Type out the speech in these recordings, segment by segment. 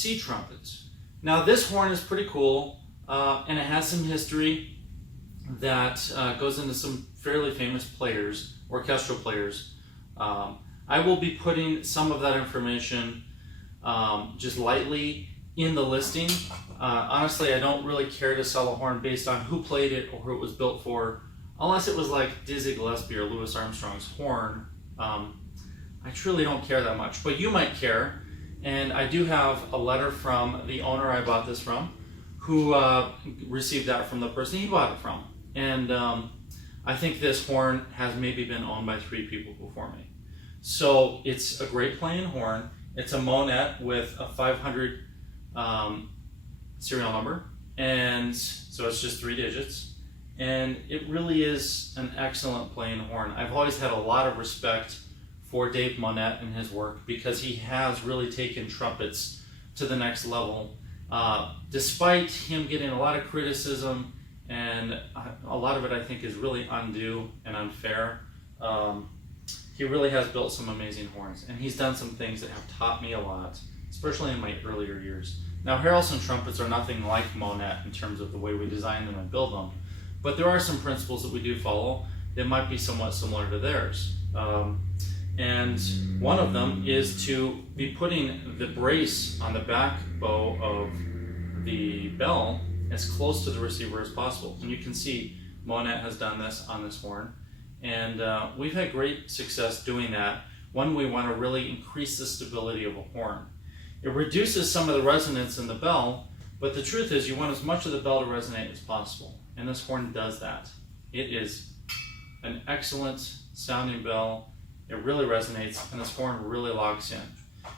C trumpet. Now this horn is pretty cool, and it has some history that goes into some fairly famous players, orchestral players. I will be putting some of that information just lightly in the listing. Honestly, I don't really care to sell a horn based on who played it or who it was built for, unless it was like Dizzy Gillespie or Louis Armstrong's horn. I truly don't care that much, but you might care. And I do have a letter from the owner I bought this from, who received that from the person he bought it from. And I think this horn has maybe been owned by 3 people before me. So it's a great playing horn. It's a Monette with a 500 serial number, and so it's just 3 digits. And it really is an excellent playing horn. I've always had a lot of respect for Dave Monette and his work, because he has really taken trumpets to the next level. Despite him getting a lot of criticism, and a lot of it I think is really undue and unfair, he really has built some amazing horns, and he's done some things that have taught me a lot, especially in my earlier years. Now, Harrelson trumpets are nothing like Monette in terms of the way we design them and build them, but there are some principles that we do follow that might be somewhat similar to theirs. And one of them is to be putting the brace on the back bow of the bell as close to the receiver as possible. And you can see Monette has done this on this horn. And we've had great success doing that when we want to really increase the stability of a horn. It reduces some of the resonance in the bell, but the truth is you want as much of the bell to resonate as possible. And this horn does that. It is an excellent sounding bell. It really resonates, and this horn really locks in.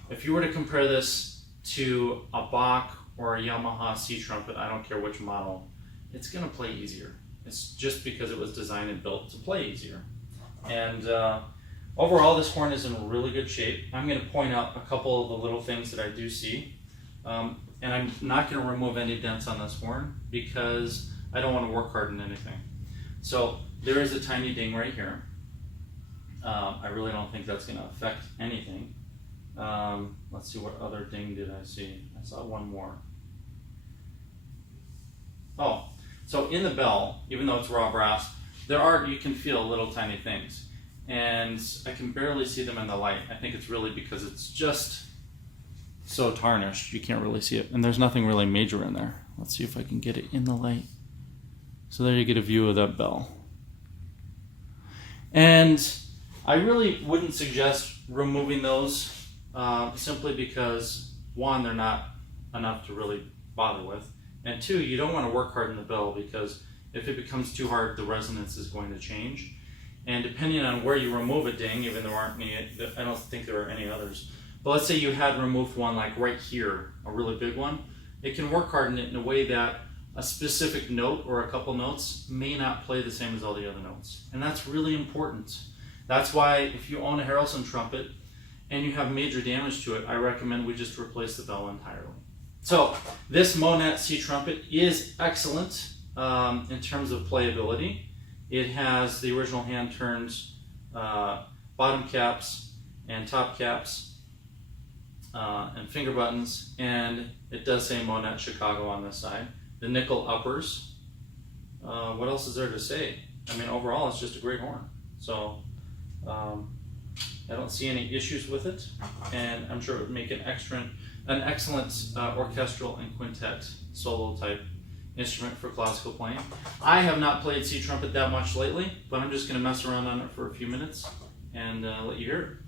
If you were to compare this to a Bach or a Yamaha C trumpet, I don't care which model, it's going to play easier. It's just because it was designed and built to play easier. And overall, this horn is in really good shape. I'm going to point out a couple of the little things that I do see. And I'm not going to remove any dents on this horn because I don't want to work hard on anything. So there is a tiny ding right here. I really don't think that's going to affect anything. Let's see, what other ding did I see? I saw one more. Oh, so in the bell, even though it's raw brass, you can feel little tiny things. And I can barely see them in the light. I think it's really because it's just so tarnished, you can't really see it. And there's nothing really major in there. Let's see if I can get it in the light. So there you get a view of that bell. And I really wouldn't suggest removing those simply because, one, they're not enough to really bother with, and two, you don't want to work hard in the bell because if it becomes too hard, the resonance is going to change. And depending on where you remove a ding, even there aren't any, I don't think there are any others, but let's say you had removed one like right here, a really big one, it can work hard in it in a way that a specific note or a couple notes may not play the same as all the other notes. And that's really important. That's why if you own a Harrelson trumpet and you have major damage to it, I recommend we just replace the bell entirely. So this Monette C trumpet is excellent in terms of playability. It has the original hand turns, bottom caps and top caps, and finger buttons, and it does say Monette Chicago on this side. The nickel uppers. What else is there to say? I mean, overall, it's just a great horn. So I don't see any issues with it, and I'm sure it would make an excellent orchestral and quintet solo type instrument for classical playing. I have not played C trumpet that much lately, but I'm just going to mess around on it for a few minutes and let you hear it.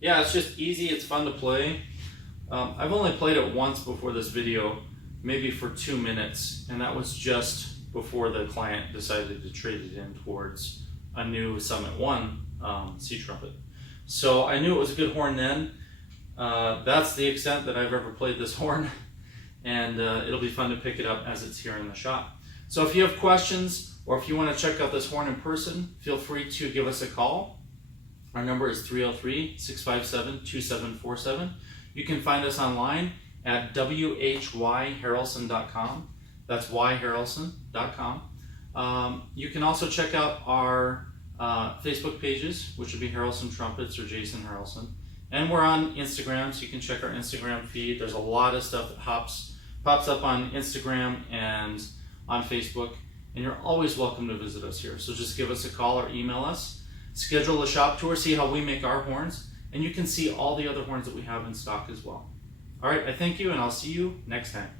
Yeah, it's just easy, it's fun to play. I've only played it once before this video, maybe for 2 minutes, and that was just before the client decided to trade it in towards a new Summit One C trumpet. So I knew it was a good horn then. That's the extent that I've ever played this horn, and it'll be fun to pick it up as it's here in the shop. So if you have questions, or if you want to check out this horn in person, feel free to give us a call. Our number is 303-657-2747. You can find us online at whyharrelson.com. That's whyharrelson.com. You can also check out our Facebook pages, which would be Harrelson Trumpets or Jason Harrelson. And we're on Instagram, so you can check our Instagram feed. There's a lot of stuff that pops up on Instagram and on Facebook. And you're always welcome to visit us here. So just give us a call or email us. Schedule a shop tour, see how we make our horns, and you can see all the other horns that we have in stock as well. All right, I thank you, and I'll see you next time.